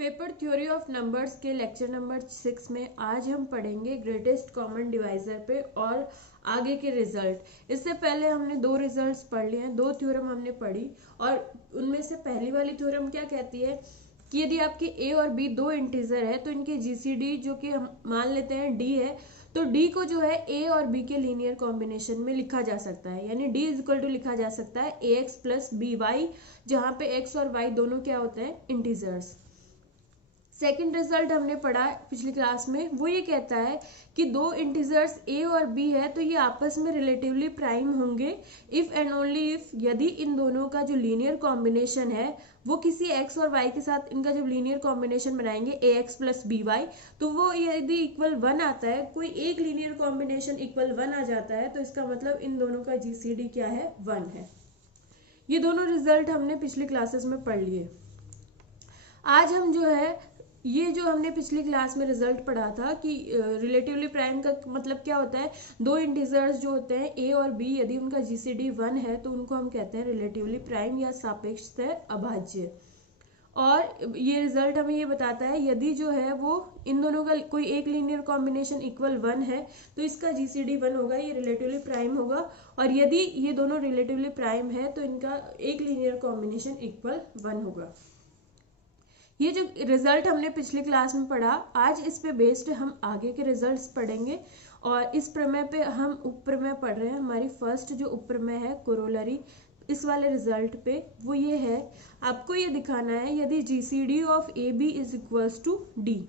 Paper theory of numbers के lecture number 6 में आज हम पढ़ेंगे ग्रेटेस्ट कॉमन डिवाइजर पे और आगे के रिजल्ट। इससे पहले हमने दो रिजल्ट्स पढ़ लिए हैं, दो थ्योरम हमने पढ़ी और उनमें से पहली वाली थ्योरम क्या कहती है कि यदि आपके ए और बी दो इंटीजर है तो इनके जीसीडी जो कि हम मान लेते हैं डी है, तो डी को जो है ए और बी के लीनियर कॉम्बिनेशन में लिखा जा सकता है, यानी डी इज इक्वल टू लिखा जा सकता है ए एक्स प्लस बी वाई, जहां पे एक्स और वाई दोनों क्या होते हैं इंटीजर्स। सेकेंड रिजल्ट हमने पढ़ा पिछली क्लास में, वो ये कहता है कि दो इंटीजर्स ए और बी है तो ये आपस में रिलेटिवली प्राइम होंगे इफ एंड ओनली इफ यदि इन दोनों का जो लीनियर कॉम्बिनेशन है वो किसी एक्स और वाई के साथ इनका जब लीनियर कॉम्बिनेशन बनाएंगे ए एक्स प्लस बी वाई, तो वो यदि इक्वल 1 आता है, कोई एक लीनियर कॉम्बिनेशन इक्वल 1 आ जाता है, तो इसका मतलब इन दोनों का जीसीडी क्या है 1 है। ये दोनों रिजल्ट हमने पिछली क्लासेस में पढ़ लिए। आज हम जो है ये जो हमने पिछली क्लास में रिजल्ट पढ़ा था कि रिलेटिवली प्राइम का मतलब क्या होता है, दो इंटीजर्स जो होते हैं ए और बी यदि उनका जीसीडी 1 है तो उनको हम कहते हैं रिलेटिवली प्राइम या सापेक्षतः अभाज्य। और ये रिजल्ट हमें ये बताता है यदि जो है वो इन दोनों का कोई एक लीनियर कॉम्बिनेशन इक्वल 1 है तो इसका जीसीडी 1 होगा, ये रिलेटिवली प्राइम होगा। और यदि ये दोनों रिलेटिवली प्राइम है तो इनका एक लीनियर कॉम्बिनेशन इक्वल 1 होगा। ये जो रिजल्ट हमने पिछली क्लास में पढ़ा, आज इस पे बेस्ड हम आगे के रिजल्ट्स पढ़ेंगे। और इस प्रमेय पे हम उप प्रमेय पढ़ रहे हैं। हमारी फर्स्ट जो उप प्रमेय है कोरोलरी इस वाले रिजल्ट पे वो ये है, आपको ये दिखाना है यदि GCD of A B is equals to D,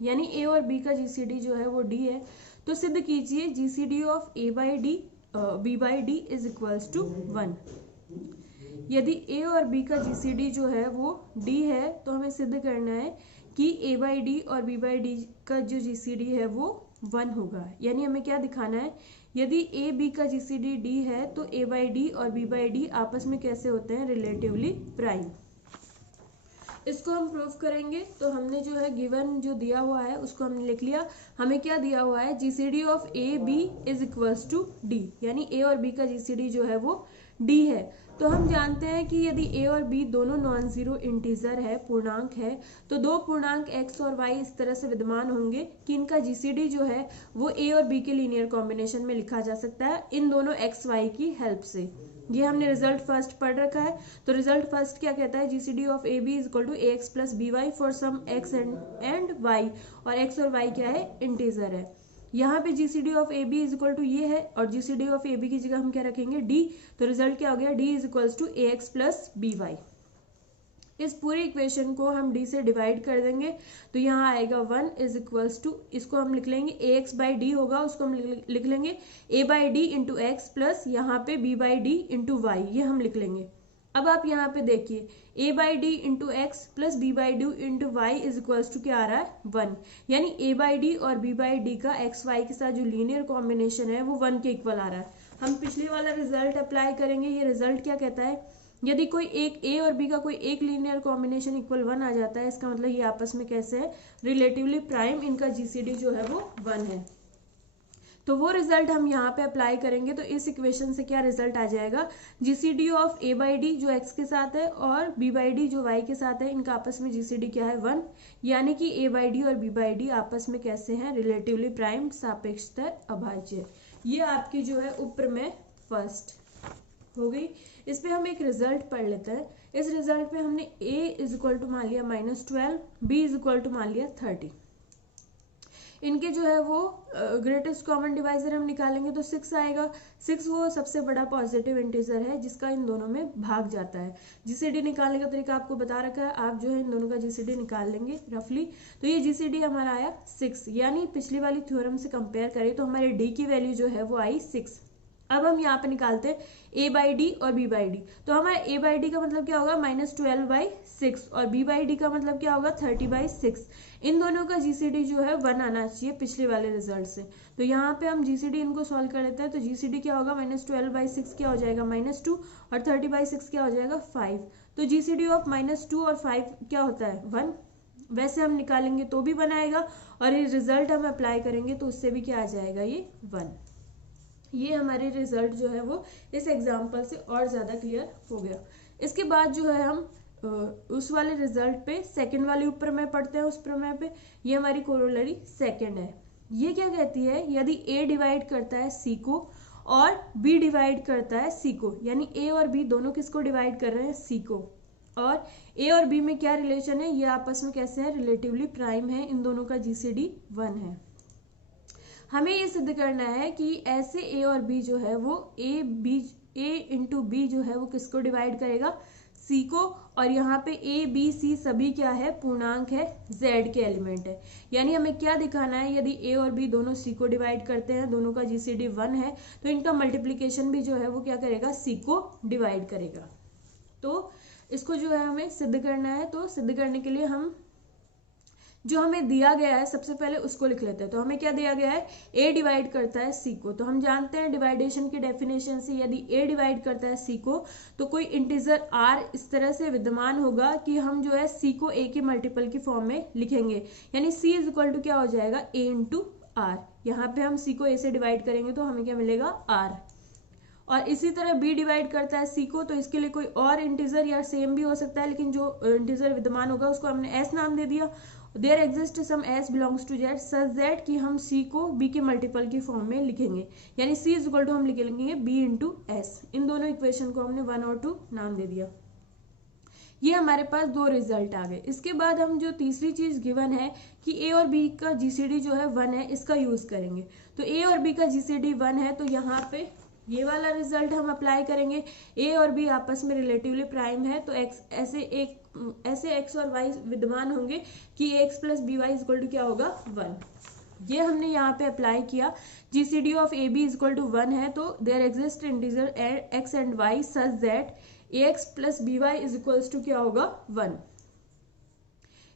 यानी ए और बी का जीसीडी जो है वो डी है, तो सिद्ध कीजिए GCD of A by D B by D is equals to 1। यदि ए और बी का जीसीडी जो है वो डी है तो हमें सिद्ध करना है कि ए बाई डी और बी बाई डी का जो जीसीडी है वो 1 होगा। यानी हमें क्या दिखाना है, यदि ए बी का जीसीडी डी है तो ए बाई डी और बी बाई डी आपस में कैसे होते हैं, रिलेटिवली प्राइम। इसको हम प्रूव करेंगे। तो हमने जो है गिवन जो दिया हुआ है उसको हमने लिख लिया। हमें क्या दिया हुआ है, GCD of A B is equals to D, यानी ए और बी का जीसीडी जो है वो डी है। तो हम जानते हैं कि यदि a और b दोनों नॉन जीरो इंटीजर है, पूर्णांक है, तो दो पूर्णांक x और y इस तरह से विद्यमान होंगे कि इनका जीसीडी जो है वो a और b के लीनियर कॉम्बिनेशन में लिखा जा सकता है इन दोनों x y की हेल्प से। ये हमने रिजल्ट फर्स्ट पढ़ रखा है। तो रिजल्ट फर्स्ट क्या कहता है, GCD of A B is equal to A X plus B Y for some x and y, और x और y क्या है, इंटीजर है। यहाँ पे GCD of A B is equal to ये है और जीसीडी ऑफ ए बी की जगह हम क्या रखेंगे, डी। तो रिजल्ट क्या हो गया, D is equals to A X plus B Y. इस पूरी इक्वेशन को हम डी से डिवाइड कर देंगे तो यहाँ आएगा 1 इज इक्वल्स टू, इसको हम लिख लेंगे ए एक्स बाई डी होगा, उसको हम लिख लेंगे A by D into X plus यहाँ पे B by D into Y, ये हम लिख लेंगे। अब आप यहाँ पे देखिए a by D into X plus B by D into Y is equals to क्या आ रहा है, 1। यानी a बाई डी और b बाई डी का एक्स वाई के साथ जो लीनियर कॉम्बिनेशन है वो 1 के इक्वल आ रहा है। हम पिछले वाला रिजल्ट अप्लाई करेंगे। ये रिजल्ट क्या कहता है, यदि कोई एक a और b का कोई एक लीनियर कॉम्बिनेशन इक्वल 1 आ जाता है, इसका मतलब ये आपस में कैसे है, रिलेटिवली प्राइम, इनका जीसीडी जो है वो 1 है। तो वो रिजल्ट हम यहाँ पे अप्लाई करेंगे। तो इस इक्वेशन से क्या रिजल्ट आ जाएगा, GCD of A by D जो एक्स के साथ है और बी बाई डी जो वाई के साथ है, इनका आपस में जीसीडी क्या है 1, यानी कि ए बाई डी और बी बाई डी आपस में कैसे हैं, रिलेटिवली प्राइम, सापेक्षतः अभाज्य। ये आपकी जो है उप प्रमेय फर्स्ट हो गई। इस पे हम एक रिजल्ट पढ़ लेते हैं। इस रिजल्ट पे हमने a इज इक्वल टू मान लिया -12, b इज इक्वल टू मान लिया 30। इनके जो है वो ग्रेटेस्ट कॉमन डिवाइजर हम निकालेंगे तो 6 आएगा। 6 वो सबसे बड़ा पॉजिटिव इंटीजर है जिसका इन दोनों में भाग जाता है। जीसीडी निकालने का तरीका आपको बता रखा है, आप जो है इन दोनों का जीसीडी निकाल लेंगे रफली। तो ये जीसीडी हमारा आया 6, यानी पिछली वाली थ्योरम से कंपेयर करें तो हमारे डी की वैल्यू जो है वो आई 6। अब हम यहाँ पे निकालते हैं ए बाई डी और बी बाई डी। तो हमारा ए बाई डी का मतलब क्या होगा, -12/6, और बी बाई डी का मतलब क्या होगा, 30/6। इन दोनों का जीसीडी जो है 1 आना चाहिए पिछले वाले रिजल्ट से। तो यहाँ पे हम जीसीडी इनको सॉल्व कर लेते हैं। तो जीसीडी क्या होगा, -12/6 क्या हो जाएगा -2, और 30/6 क्या हो जाएगा 5। तो जीसीडी ऑफ -2 और 5 क्या होता है 1। वैसे हम निकालेंगे तो भी 1 आएगा, और ये रिजल्ट हम अप्लाई करेंगे तो उससे भी क्या आ जाएगा, ये 1। ये हमारे रिजल्ट जो है वो इस एग्जाम्पल से और ज़्यादा क्लियर हो गया। इसके बाद जो है हम उस वाले रिजल्ट पे सेकंड वाले ऊपर में पढ़ते हैं उस प्रमेय पे, ये हमारी कोरोलरी सेकंड है। ये क्या कहती है, यदि ए डिवाइड करता है सी को और बी डिवाइड करता है सी को, यानी ए और बी दोनों किसको डिवाइड कर रहे हैं, सी को, और ए और बी में क्या रिलेशन है, ये आपस में कैसे है, रिलेटिवली प्राइम है, इन दोनों का जीसीडी 1 है। हमें ये सिद्ध करना है कि ऐसे ए और बी जो है वो ए इंटू बी जो है वो किसको डिवाइड करेगा, सी को, और यहाँ पे ए बी सी सभी क्या है, पूर्णांक है, जेड के एलिमेंट है। यानी हमें क्या दिखाना है, यदि ए और बी दोनों सी को डिवाइड करते हैं, दोनों का जीसीडी 1 है, तो इनका मल्टीप्लीकेशन भी जो है वो क्या करेगा, सी को डिवाइड करेगा। तो इसको जो है हमें सिद्ध करना है। तो सिद्ध करने के लिए हम जो हमें दिया गया है सबसे पहले उसको लिख लेते हैं। तो हमें क्या दिया गया है, ए डिवाइड करता है सी को, तो हम जानते हैं डिवाइडेशन की डेफिनेशन से, यदि ए डिवाइड करता है सी को तो कोई इंटीजर आर इस तरह से विद्यमान होगा कि हम जो है सी को ए के मल्टीपल की फॉर्म में लिखेंगे, यानी सी इज इक्वल टू क्या हो जाएगा, ए इंटू आर। यहाँ पे हम सी को ए से डिवाइड करेंगे तो हमें क्या मिलेगा, आर। और इसी तरह बी डिवाइड करता है सी को, तो इसके लिए कोई और इंटीजर या सेम भी हो सकता है, लेकिन जो इंटीजर विद्यमान होगा उसको हमने एस नाम दे दिया। There exist some S belongs to Z such that कि हम सी को बी के मल्टीपल की फॉर्म में लिखेंगे, यानी सी इज इक्वल टू हम लिखेंगे बी इंटू एस। इन दोनों इक्वेशन को हमने 1 और 2 नाम दे दिया। ये हमारे पास दो रिजल्ट आ गए। इसके बाद हम जो तीसरी चीज गिवन है कि ए और बी का जीसीडी जो है 1 है, इसका यूज करेंगे। तो ए और बी का जीसीडी 1 है, तो यहाँ पे ये वाला रिजल्ट हम अप्लाई करेंगे। ए और बी आपस में रिलेटिवली प्राइम है, तो ऐसे एक्स और वाई विद्यमान होंगे कि X plus B Y equal to क्या होगा, 1। ये हमने यहाँ पे अप्लाई किया। GCD of A B equal to 1 है, तो there exist integer X and Y such that A X plus B Y is equals to क्या होगा, 1।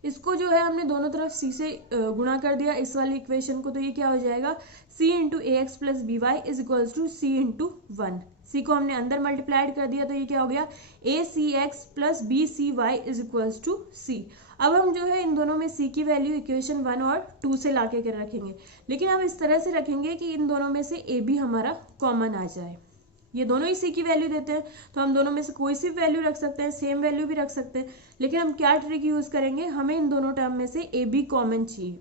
इसको जो है हमने दोनों तरफ सी से गुणा कर दिया इस वाली इक्वेशन को, तो ये क्या हो जाएगा, C into A X plus B Y is equals to C into 1। C को हमने अंदर मल्टीप्लाइड कर दिया, तो ये क्या हो गया, A C X plus B C Y is equals to C. अब हम जो है इन दोनों में सी की वैल्यू इक्वेशन 1 और 2 से लाके कर रखेंगे, लेकिन हम इस तरह से रखेंगे कि इन दोनों में से ए बी हमारा कॉमन आ जाए। ये दोनों ही सी की वैल्यू देते हैं, तो हम दोनों में से कोई सी वैल्यू रख सकते हैं, सेम वैल्यू भी रख सकते हैं, लेकिन हम क्या ट्रिक यूज करेंगे, हमें इन दोनों टर्म में से ए बी कॉमन चाहिए।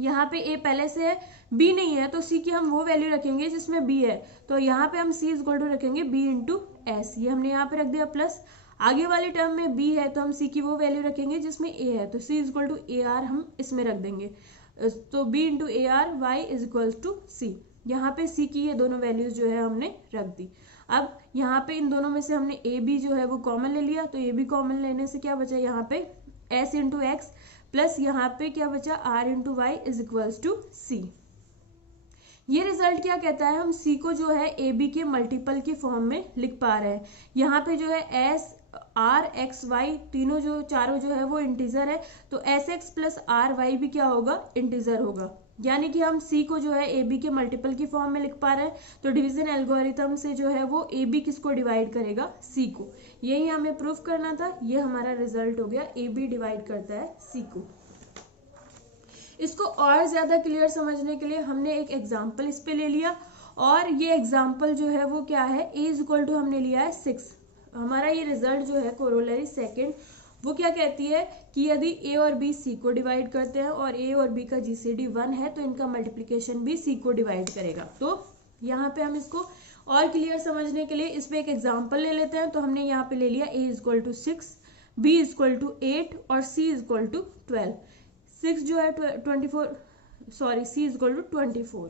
यहाँ पे ए पहले से है, बी नहीं है, तो सी की हम वो वैल्यू रखेंगे जिसमें बी है, तो यहाँ पे हम सी इज इक्वल टू रखेंगे बी इंटू एस। ये हमने यहाँ पे रख दिया प्लस, आगे वाले टर्म में बी है तो हम सी की वो वैल्यू रखेंगे जिसमें ए है, तो C is equal to A R हम इसमें रख देंगे, तो B into A R Y is equal to C. यहाँ पे सी की ये दोनों वैल्यूज जो है हमने रख दी। अब यहाँ पे इन दोनों में से हमने ए बी जो है वो कॉमन ले लिया, तो ए बी कॉमन लेने से क्या बचा, यहाँ पे एस इंटू एक्स प्लस यहाँ पे क्या बचा, R into Y is equals to C. ये रिजल्ट क्या कहता है, हम सी को जो है ए बी के मल्टीपल की फॉर्म में लिख पा रहे हैं। यहाँ पे जो है एस आर एक्स वाई तीनों जो चारों जो है वो इंटीजर है, तो S X plus R Y भी क्या होगा, इंटीजर होगा, यानी कि हम सी को जो है ए बी के मल्टीपल की फॉर्म में लिख पा रहे हैं। तो डिवीजन एल्गोरिथम से जो है वो ए बी किसको डिवाइड करेगा, सी को। यही हमें प्रूफ करना था, ये हमारा रिजल्ट हो गया, ए बी डिवाइड करता है सी को। इसको और ज्यादा क्लियर समझने के लिए हमने एक एग्जाम्पल इस पे ले लिया, और ये एग्जाम्पल जो है वो क्या है, ए इज इक्वल टू हमने लिया है 6। हमारा ये रिजल्ट जो है कोरोलरी सेकेंड, वो क्या कहती है कि यदि ए और बी सी को डिवाइड करते हैं और ए और बी का जीसीडी 1 है, तो इनका मल्टीप्लिकेशन भी सी को डिवाइड करेगा। तो यहाँ पे हम इसको और क्लियर समझने के लिए इस पे एक एग्जांपल ले लेते हैं। तो हमने यहाँ पे ले लिया A is equal to 6, B is equal to 8 और सी इज इक्वल टू 12। 6 जो है 24, sorry C is equal to 24।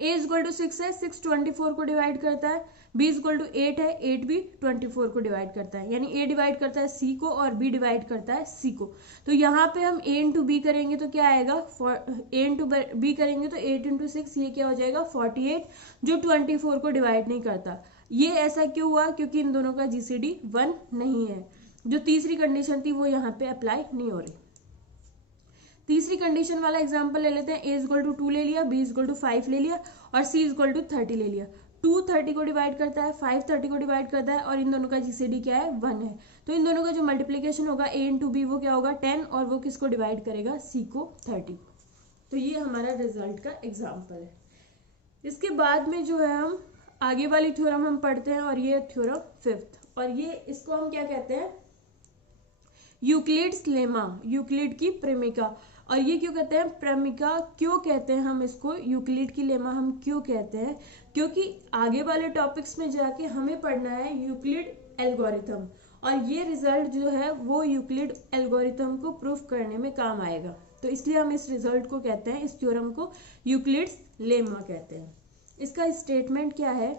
A is equal to 6 है, 6 24 को डिवाइड करता है, बी इज इक्वल टू 8 है, 8 भी 24 को डिवाइड करता है, यानी ए डिवाइड करता है सी को और बी डिवाइड करता है सी को। तो यहाँ पे हम ए इंटू बी करेंगे तो क्या आएगा, ए इंटू बी करेंगे तो 8 इंटू 6, ये क्या हो जाएगा 48, जो 24 को डिवाइड नहीं करता। ये ऐसा क्यों हुआ, क्योंकि इन दोनों का जीसीडी 1 नहीं है। जो तीसरी कंडीशन थी वो यहाँ पे अप्लाई नहीं हो रही। तीसरी कंडीशन वाला एग्जांपल ले लेते हैं। ए इज इक्वल टू 2 ले लिया, बी इज इक्वल टू 5 ले लिया और सी इज इक्वल टू 30 ले लिया। 2 30 को डिवाइड करता है, 5 30 को डिवाइड करता है, और इन दोनों का जीसीडी क्या है 1 है। तो इन दोनों का जो मल्टीप्लीकेशन होगा ए इंटू बी वो क्या होगा 10, और वो किसको डिवाइड करेगा, सी को 30। तो ये हमारा रिजल्ट का एग्जाम्पल है। इसके बाद में जो है हम आगे वाली थ्योरम हम पढ़ते हैं, और ये थ्योरम 5th। और ये इसको हम क्या कहते हैं, यूक्लिड्स लेमा, यूक्लिड की प्रेमिका। और ये क्यों कहते हैं प्रेमिका, क्यों कहते हैं हम इसको यूक्लिड की लेमा हम क्यों कहते हैं, क्योंकि आगे वाले टॉपिक्स में जाके हमें पढ़ना है यूक्लिड एल्गोरिथम, और ये रिजल्ट जो है वो यूक्लिड एल्गोरिथम को प्रूफ करने में काम आएगा। तो इसलिए हम इस रिजल्ट को कहते हैं, इस थ्योरम को यूक्लिड्स लेमा कहते हैं। इसका स्टेटमेंट क्या है,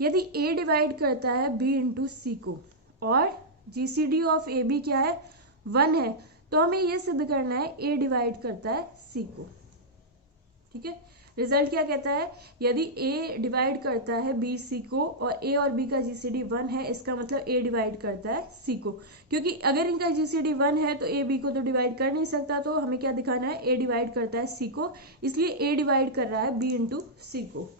यदि ए डिवाइड करता है बी इंटू सी को और जीसीडी ऑफ ए बी क्या है 1 है, तो हमें यह सिद्ध करना है ए डिवाइड करता है सी को। ठीक है, रिजल्ट क्या कहता है, यदि ए डिवाइड करता है बी सी को और ए और बी का जीसीडी 1 है, इसका मतलब ए डिवाइड करता है सी को, क्योंकि अगर इनका जीसीडी 1 है तो ए बी को तो डिवाइड कर नहीं सकता, तो हमें क्या दिखाना है, ए डिवाइड करता है सी को, इसलिए ए डिवाइड कर रहा है बी इंटू सी को।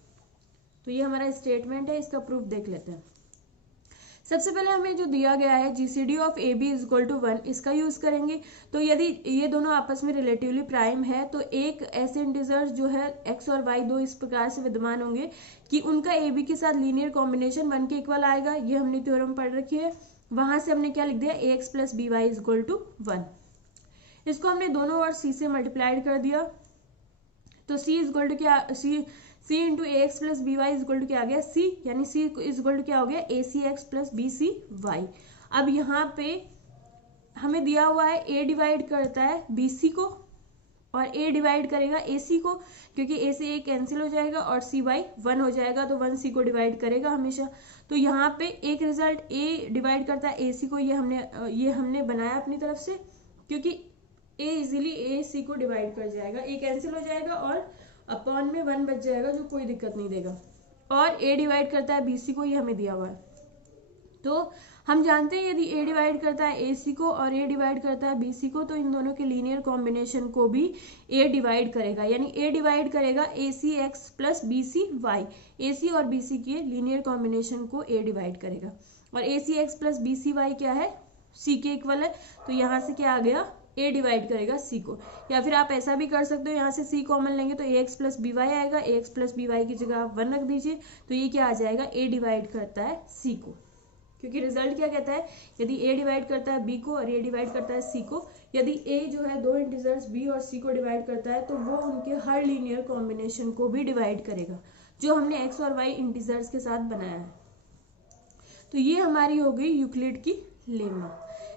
तो ये हमारा स्टेटमेंट है, इसका प्रूफ देख लेते हैं। सबसे पहले हमें जो दिया गया है GCD of A B is equal to 1, इसका यूज करेंगे। तो यदि ये दोनों आपस में रिलेटिवली प्राइम है तो एक ऐसे इंटीजर्स जो है एक्स और वाई दो इस प्रकार से विद्यमान होंगे कि उनका ए बी के साथ लीनियर कॉम्बिनेशन 1 के इक्वल आएगा। ये हमने थ्योरम पढ़ रखी है, वहां से हमने क्या लिख दिया, A X plus B Y is equal to 1। इसको हमने दोनों ओर सी से मल्टीप्लाइड कर दिया, तो सी इज इक्वल टू क्या, C into A X plus B Y is equal to क्या आ गया, सी, यानी सी इज इक्वल टू क्या हो गया, A C X plus B C Y. अब यहाँ पे हमें दिया हुआ है ए डिवाइड करता है बी सी को और ए डिवाइड करेगा ए सी को, क्योंकि ए से ए कैंसिल हो जाएगा और सी वाई 1 हो जाएगा, तो 1 सी को डिवाइड करेगा हमेशा। तो यहाँ पे एक रिजल्ट ए डिवाइड करता है ए सी को, ये हमने बनाया अपनी तरफ से, क्योंकि ए इजीली ए सी को डिवाइड कर जाएगा, ए कैंसिल हो जाएगा और अपॉन में 1 बच जाएगा, जो कोई दिक्कत नहीं देगा। और ए डिवाइड करता है बी सी को, ये हमें दिया हुआ है। तो हम जानते हैं यदि ए डिवाइड करता है ए सी को और ए डिवाइड करता है बी सी को, तो इन दोनों के लीनियर कॉम्बिनेशन को भी ए डिवाइड करेगा, यानी ए डिवाइड करेगा A C X plus B C Y, A C और बी सी के लीनियर कॉम्बिनेशन को ए डिवाइड करेगा। और A C X plus B C Y क्या है, सी के इक्वल है, तो यहाँ से क्या आ गया, ए डिवाइड करेगा सी को। या फिर आप ऐसा भी कर सकते हो, यहाँ से सी कॉमन लेंगे तो ए एक्स प्लस बी वाई आएगा, ए एक्स प्लस बी वाई की जगह आप 1 रख दीजिए, तो ये क्या आ जाएगा, ए डिवाइड करता है सी को। क्योंकि रिजल्ट क्या कहता है, यदि ए डिवाइड करता है बी को और ए डिवाइड करता है सी को, यदि ए जो है दो इंटीजर्स बी और सी को डिवाइड करता है तो वो उनके हर लीनियर कॉम्बिनेशन को भी डिवाइड करेगा, जो हमने एक्स और वाई इंटीजर्स के साथ बनाया है। तो ये हमारी हो गई यूक्लिड की लेमा।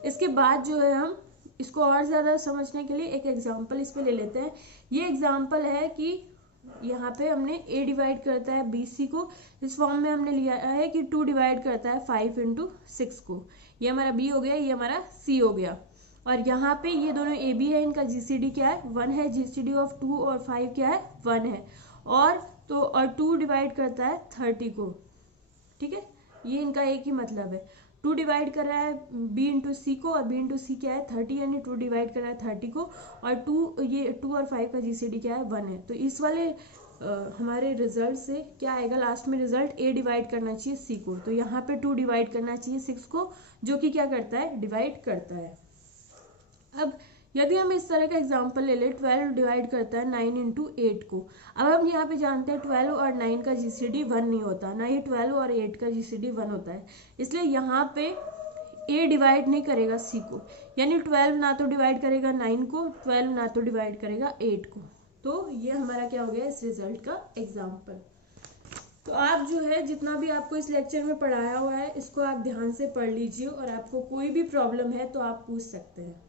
इसके बाद जो है हम इसको और ज़्यादा समझने के लिए एक एग्जाम्पल इस पे ले लेते हैं। ये एग्जाम्पल है कि यहाँ पे हमने a डिवाइड करता है बी सी को, इस फॉर्म में हमने लिया है कि 2 डिवाइड करता है 5 इंटू 6 को। ये हमारा b हो गया, ये हमारा c हो गया। और यहाँ पे ये दोनों ए बी है, इनका जीसीडी क्या है 1 है, जीसीडी ऑफ 2 और 5 क्या है 1 है। और 2 डिवाइड करता है 30 को। ठीक है, ये इनका एक ही मतलब है। 2 डिवाइड कर रहा है b इंटू सी को और b इंटू सी क्या है 30, यानी 2 डिवाइड कर रहा है 30 को, और 2 और 5 का जीसीडी क्या है 1 है। तो इस वाले हमारे रिजल्ट से क्या आएगा, लास्ट में रिजल्ट a डिवाइड करना चाहिए c को, तो यहाँ पे 2 डिवाइड करना चाहिए 6 को, जो कि क्या करता है, डिवाइड करता है। अब यदि हम इस तरह का एग्जाम्पल ले लें, 12 डिवाइड करता है 9 इंटू 8 को। अब हम यहाँ पे जानते हैं 12 और 9 का जीसीडी 1 नहीं होता, ना ही 12 और 8 का जीसीडी 1 होता है, इसलिए यहाँ पे a डिवाइड नहीं करेगा c को, यानी 12 ना तो डिवाइड करेगा 9 को, 12 ना तो डिवाइड करेगा 8 को। तो ये हमारा क्या हो गया इस रिजल्ट का एग्जाम्पल। तो आप जो है जितना भी आपको इस लेक्चर में पढ़ाया हुआ है, इसको आप ध्यान से पढ़ लीजिए, और आपको कोई भी प्रॉब्लम है तो आप पूछ सकते हैं।